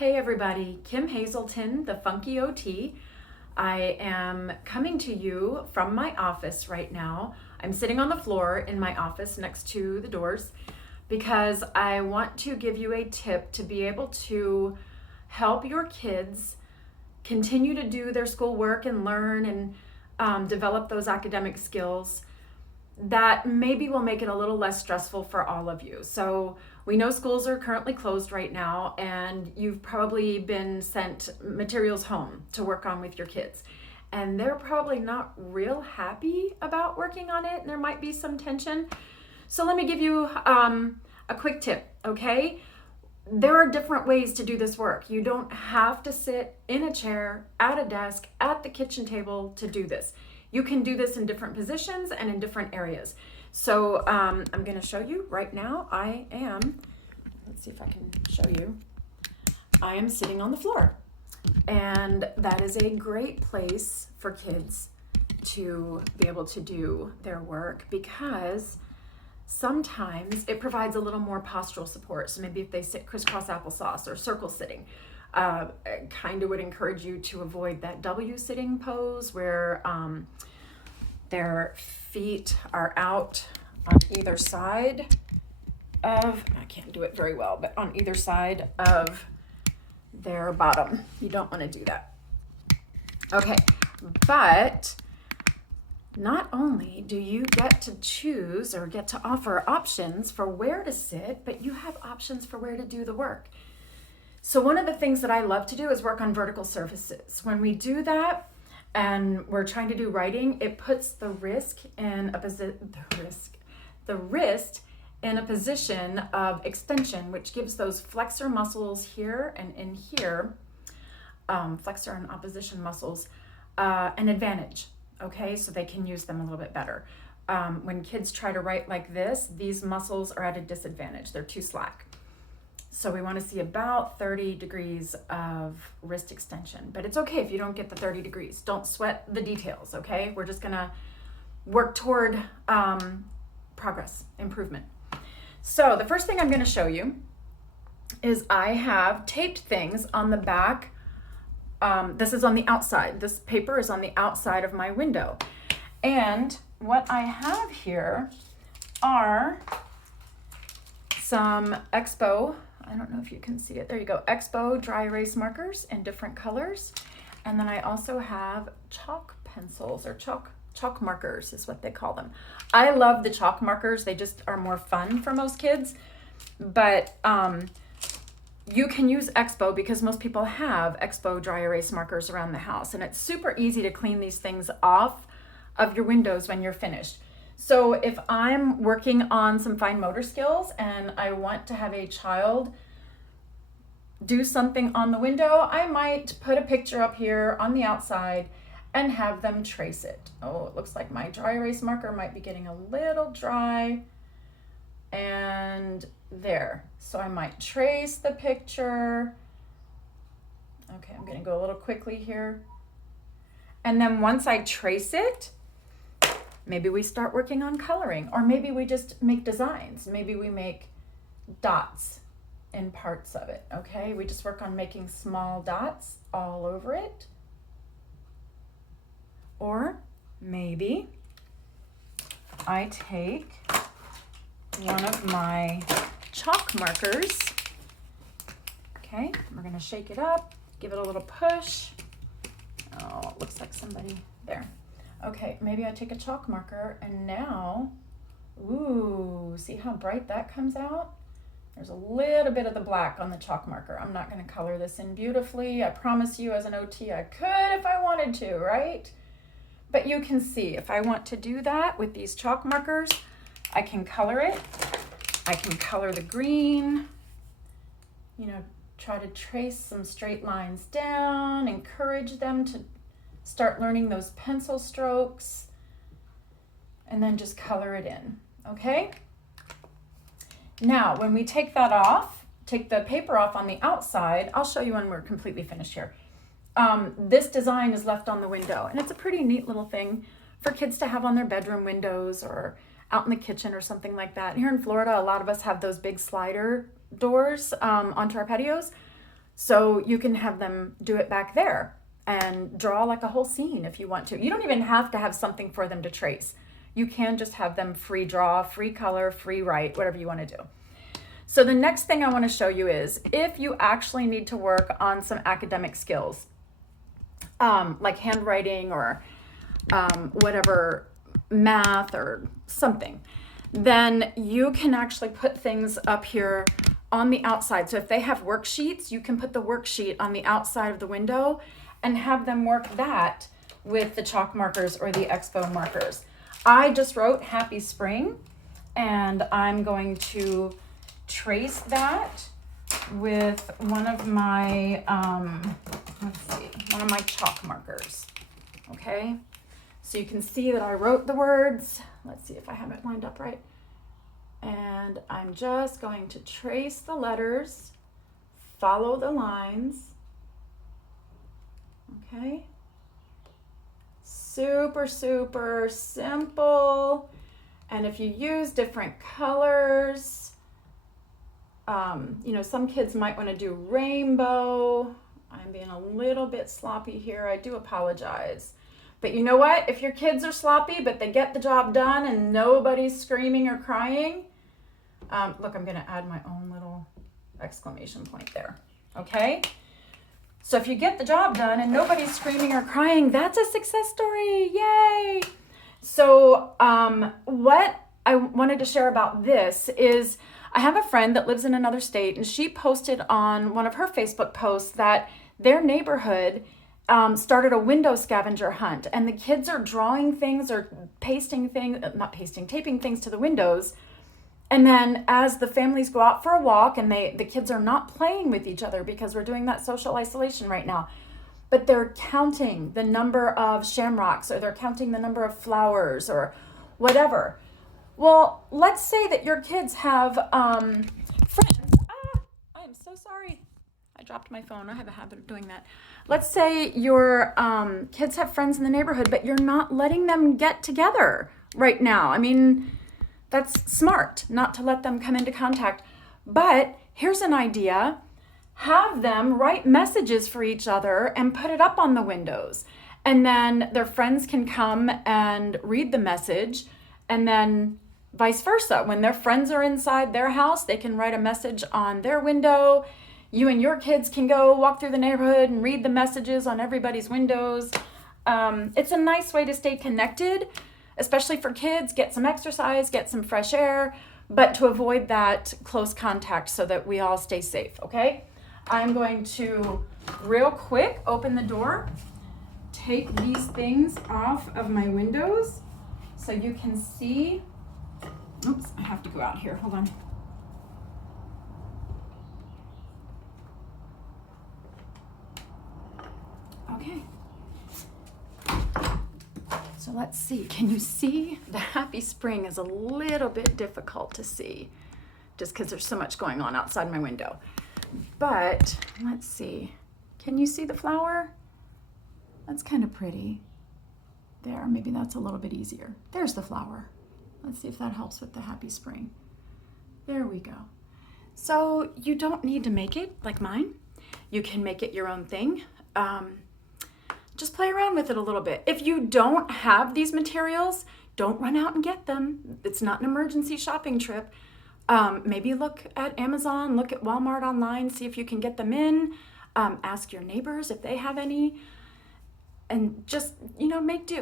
Hey everybody, Kim Hazelton, the Funky OT. I am coming to you from my office right now. I'm sitting on the floor in my office next to the doors because I want to give you a tip to be able to help your kids continue to do their schoolwork and learn and develop those academic skills that maybe will make it a little less stressful for all of you. So we know schools are currently closed right now, and you've probably been sent materials home to work on with your kids. And they're probably not real happy about working on it, and there might be some tension. So let me give you a quick tip, okay? There are different ways to do this work. You don't have to sit in a chair, at a desk, at the kitchen table to do this. You can do this in different positions and in different areas. So I'm going to show you right now. Let's see if I can show you. I am sitting on the floor. And that is a great place for kids to be able to do their work because sometimes it provides a little more postural support. So maybe if they sit crisscross applesauce or circle sitting, kind of would encourage you to avoid that W sitting pose where their feet are out on either side of, I can't do it very well, but on either side of their bottom. You don't want to do that. Okay, but not only do you get to choose or get to offer options for where to sit, but you have options for where to do the work. So one of the things that I love to do is work on vertical surfaces. When we do that and we're trying to do writing, it puts the wrist in a position of extension, which gives those flexor muscles here and in here, flexor and opposition muscles, an advantage, okay? So they can use them a little bit better. When kids try to write like this, these muscles are at a disadvantage. They're too slack. So we want to see about 30 degrees of wrist extension, but it's okay if you don't get the 30 degrees. Don't sweat the details, okay? We're just gonna work toward progress, improvement. So the first thing I'm gonna show you is I have taped things on the back. This is on the outside. This paper is on the outside of my window. And what I have here are some Expo, I don't know if you can see it. There you go. Expo dry erase markers in different colors. And then I also have chalk pencils or chalk markers is what they call them. I love the chalk markers. They just are more fun for most kids. But you can use Expo because most people have Expo dry erase markers around the house. And it's super easy to clean these things off of your windows when you're finished. So if I'm working on some fine motor skills and I want to have a child do something on the window, I might put a picture up here on the outside and have them trace it. Oh, it looks like my dry erase marker might be getting a little dry. And there. So I might trace the picture. Okay, I'm gonna go a little quickly here. And then once I trace it, maybe we start working on coloring, or maybe we just make designs. Maybe we make dots in parts of it, okay? We just work on making small dots all over it. Or maybe I take one of my chalk markers, okay? We're gonna shake it up, give it a little push. Oh, it looks like somebody there. Okay, maybe I take a chalk marker and now, ooh, see how bright that comes out? There's a little bit of the black on the chalk marker. I'm not gonna color this in beautifully. I promise you as an OT, I could if I wanted to, right? But you can see if I want to do that with these chalk markers, I can color it. I can color the green, try to trace some straight lines down, encourage them to start learning those pencil strokes, and then just color it in, okay? Now, when we take that off, take the paper off on the outside, I'll show you when we're completely finished here. This design is left on the window, and it's a pretty neat little thing for kids to have on their bedroom windows or out in the kitchen or something like that. Here in Florida, a lot of us have those big slider doors onto our patios. So you can have them do it back there and draw like a whole scene if you want to. You don't even have to have something for them to trace. You can just have them free draw, free color, free write, whatever you want to do. So the next thing I want to show you is if you actually need to work on some academic skills, like handwriting or whatever, math or something, then you can actually put things up here on the outside. So if they have worksheets, you can put the worksheet on the outside of the window and have them work that with the chalk markers or the Expo markers. I just wrote Happy Spring, and I'm going to trace that with one of my, one of my chalk markers, okay? So you can see that I wrote the words. Let's see if I have it lined up right. And I'm just going to trace the letters, follow the lines, okay? Super, super simple. And if you use different colors, some kids might want to do rainbow. I'm being a little bit sloppy here. I do apologize. But you know what? If your kids are sloppy, but they get the job done and nobody's screaming or crying, look, I'm going to add my own little exclamation point there. Okay? So if you get the job done and nobody's screaming or crying, that's a success story. Yay! So what I wanted to share about this is I have a friend that lives in another state, and she posted on one of her Facebook posts that their neighborhood started a window scavenger hunt, and the kids are drawing things or taping things to the windows. And then as the families go out for a walk, and the kids are not playing with each other because we're doing that social isolation right now, but they're counting the number of shamrocks, or they're counting the number of flowers or whatever. Well, let's say that your kids have friends. I am so sorry. I dropped my phone. I have a habit of doing that. Let's say your kids have friends in the neighborhood, but you're not letting them get together right now. I mean, that's smart not to let them come into contact. But here's an idea. Have them write messages for each other and put it up on the windows. And then their friends can come and read the message, and then vice versa. When their friends are inside their house, they can write a message on their window. You and your kids can go walk through the neighborhood and read the messages on everybody's windows. It's a nice way to stay connected, especially for kids. Get some exercise, get some fresh air, but to avoid that close contact so that we all stay safe, okay? I'm going to real quick open the door, take these things off of my windows so you can see. Oops, I have to go out here. Hold on. Okay. So let's see. Can you see? The Happy Spring is a little bit difficult to see just because there's so much going on outside my window. But let's see. Can you see the flower? That's kind of pretty. There, maybe that's a little bit easier. There's the flower. Let's see if that helps with the Happy Spring. There we go. So you don't need to make it like mine. You can make it your own thing. Just play around with it a little bit. If you don't have these materials, don't run out and get them. It's not an emergency shopping trip. Maybe look at Amazon, look at Walmart online, see if you can get them in. Ask your neighbors if they have any. And just, make do.